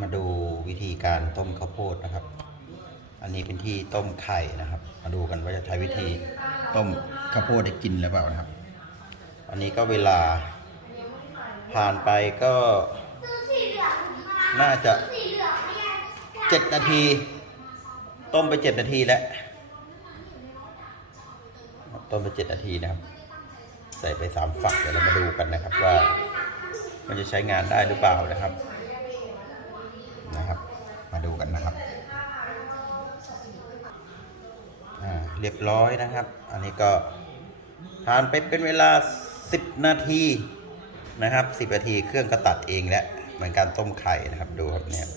มาดูวิธีการต้มข้าวโพดนะครับ อันนี้เป็นที่ต้มไข่นะครับ มาดูกันว่าจะใช้วิธีต้มข้าวโพดได้กินหรือเปล่านะครับ อันนี้ก็เวลาผ่านไปก็น่าจะเจ็ดนาที ต้มไปเจ็ดนาทีแล้วต้มไปเจ็ดนาทีนะครับ ใส่ไปสามฝักเดี๋ยวเรามาดูกันนะครับว่า มันจะใช้งานได้หรือเปล่านะครับ นะครับ มาดูกันนะครับเรียบร้อยนะครับ อันนี้ก็ทานไปเป็นเวลา 10 นาทีนะครับ 10 นาทีเครื่องก็ตัดเองแล้วเหมือนการต้มไข่นะครับดูครับเนี่ย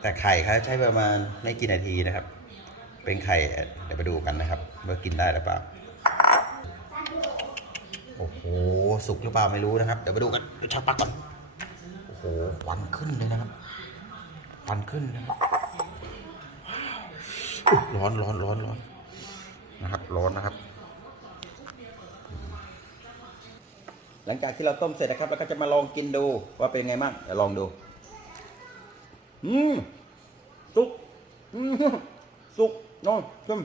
แต่ไข่เขาใช้ประมาณไม่กี่นาทีนะครับ เป็นไข่เดี๋ยวไปดูกันนะครับว่ากินได้หรือเปล่าโอ้โหสุกหรือเปล่าไม่รู้นะครับ เดี๋ยวไปดูกันดูชักปักก่อน หควันขึ้นเลยนะครับควันขึ้นนะครับอุ๊ยร้อนร้อนร้อนร้อนนะครับ ร้อนนะครับ หลังจากที่เราต้มเสร็จนะครับเราก็จะมาลองกินดูว่าเป็นไงบ้างเดี๋ยวลองดู อืมสุกอืมสุกนอนขึ้น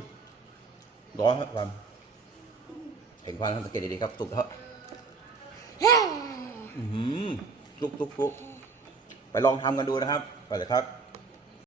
ร้อนครับควันเห็นควันครับสังเกตดีๆครับสุกแล้วอืม ทุกๆไปลองทำกันดูนะครับไปเลยครับ